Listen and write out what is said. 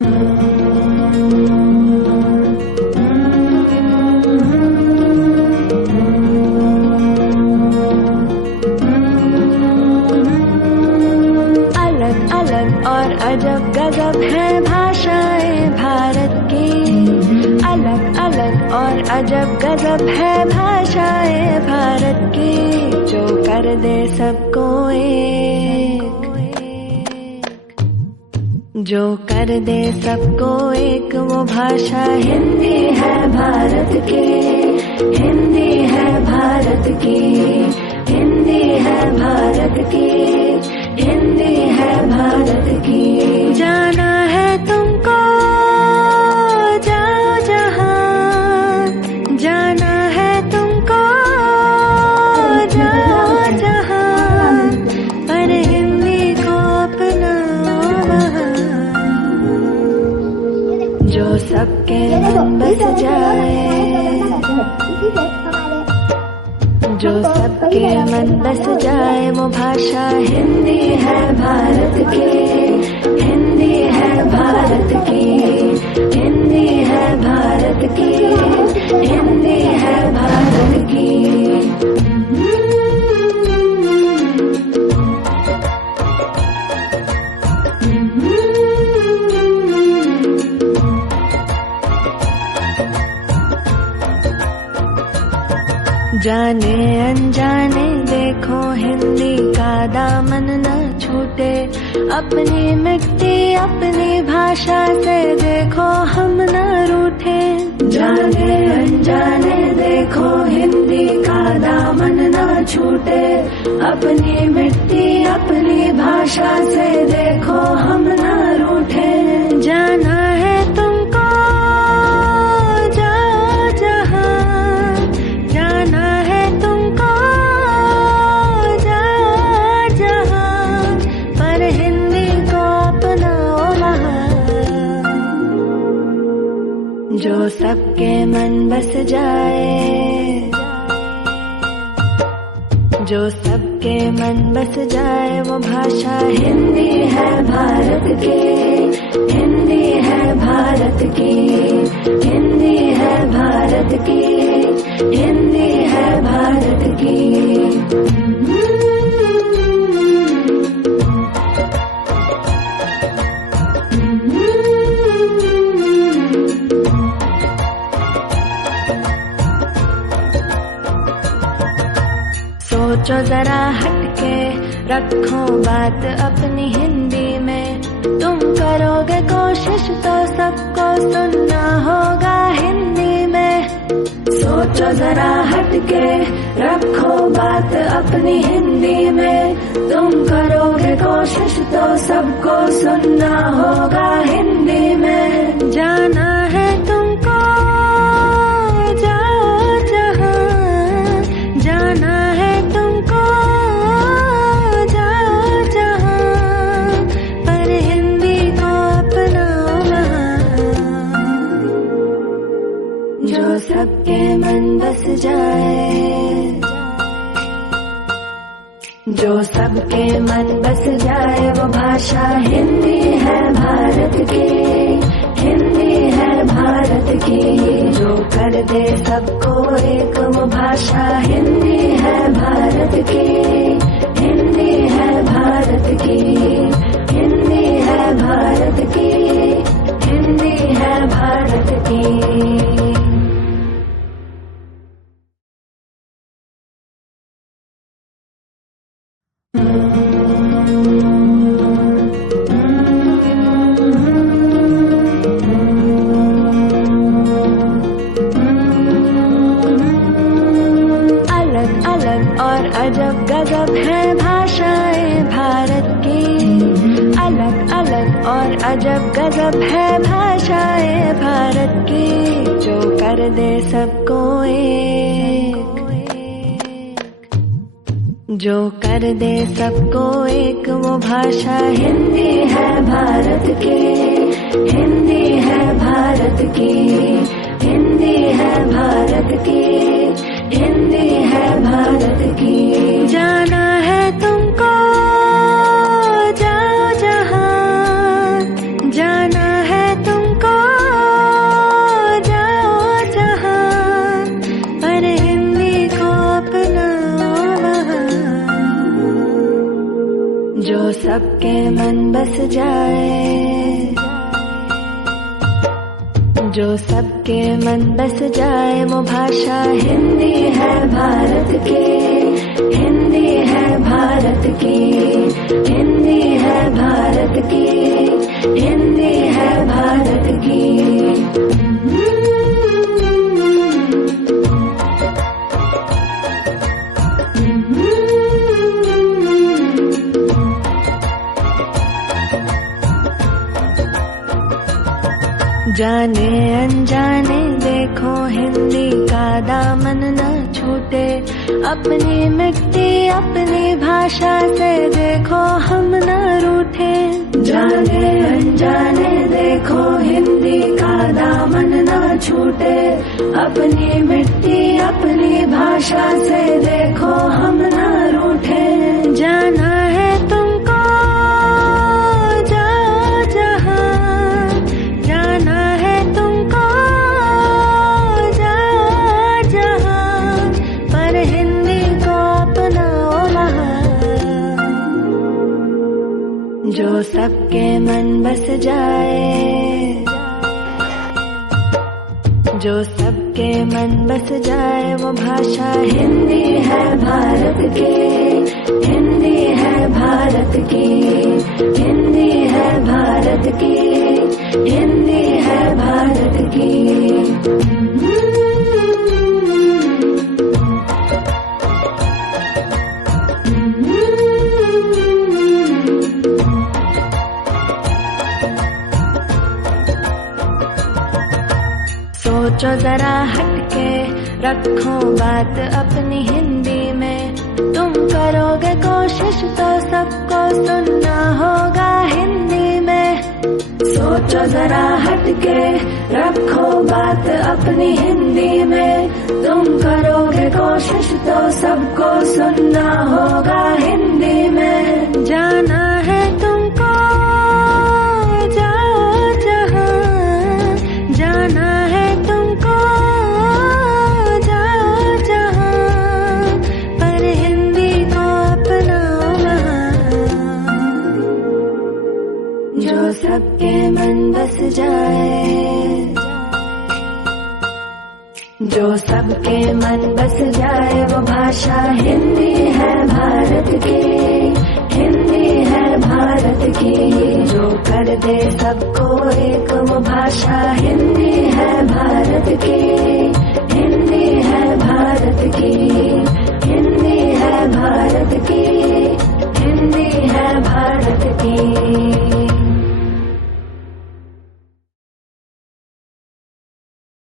और अजब गजब है भाषाएं भारत की। अलग अलग और अजब गजब है भाषाएं भारत की, जो कर दे सबको एक, जो कर दे सबको एक, वो भाषा हिंदी है भारत की। हिंदी है भारत की, हिंदी है भारत की, हिंदी है भारत की। जाना है तुमको जाओ जहां, जाना है तुमको जाओ जहां, पर हिंदी को अपनाओ वहां, जो सबके मन बस जाए, जो सबके मन बस जाए, वो भाषा हिंदी है भारत की। हिंदी है भारत की, हिंदी है भारत की, हिंदी है भारत की। जाने अनजाने देखो हिंदी का दामन न छूटे, अपनी मिट्टी अपनी भाषा से देखो हम न रूठे। जाने अनजाने देखो हिंदी का दामन न छूटे, अपनी मिट्टी अपनी भाषा से देखो हम न रूठे। जाना है तुमको जाओ जहां, जाना है तुमको जाओ जहां, पर हिंदी को अपनाओ वहां, जो सबके मन बस जाए, जो सबके मन बस जाए, वो भाषा हिंदी है भारत की। हिंदी है भारत की, हिंदी है भारत की, हिंदी है भारत की। सोचो जरा हटके, रखो बात अपनी हिंदी में, तुम करोगे कोशिश तो सबको सुनना होगा हिंदी में। सोचो जरा हटके, रखो बात अपनी हिंदी में, तुम करोगे कोशिश तो सबको सुनना होगा हिंदी में। जाना है तुमको जाओ जहां, जाना है तुमको जाओ जहां, पर हिंदी को अपनाओ वहां, जो सबके मन बस जाए, जो सबके मन बस जाए, वो भाषा हिंदी है भारत की। हिंदी है भारत की, जो कर दे सबको एक, वो भाषा हिंदी है भारत की। हिंदी है भारत की, हिंदी है भारत की, हिंदी है भारत की। और अजब गजब है भाषाएं भारत की। अलग अलग और अजब गजब है भाषाएं भारत की, जो कर दे सबको एक, जो कर दे सबको एक, वो भाषा हिंदी है भारत की। हिंदी है भारत की, हिंदी है भारत की, हिंदी है भारत की। जाना है तुमको जाओ जहां, जाना है सबके मन बस जाए, जो सबके मन बस जाए। वो भाषा हिंदी है भारत की, हिंदी है भारत की, हिंदी है भारत की, हिंदी है भारत की। जाने अनजाने देखो हिंदी का दामन न छूटे, अपनी मिट्टी अपनी भाषा से देखो हम न रूठे। जाने अनजाने देखो हिंदी का दामन न छूटे, अपनी मिट्टी अपनी भाषा से देखो हम न रूठे। जाना है तुमको जाओ जहां, जाना है तुमको जाओ जहां, पर हिंदी को अपनाओ वहां, जो सबके मन बस जाए, जो सबके मन बस जाए। वो भाषा हिंदी है भारत की, हिंदी है भारत की, हिंदी है भारत की, हिंदी है भारत की। सोचो जरा हटके, रखो बात अपनी हिंदी में, तुम करोगे कोशिश तो सबको सुनना होगा हिंदी में। सोचो जरा हटके, रखो बात अपनी हिंदी में, तुम करोगे कोशिश तो सबको सुनना होगा हिंदी में। जाना है तुमको जाओ जहां, जाना है तुमको जाओ जहां, पर हिंदी को अपनाओ वहां, जो सबके मन बस जाए, जो सबके मन बस जाए। वो भाषा हिंदी है भारत की, हिंदी है भारत की, जो कर दे सबको एक। वो भाषा हिंदी है भारत की।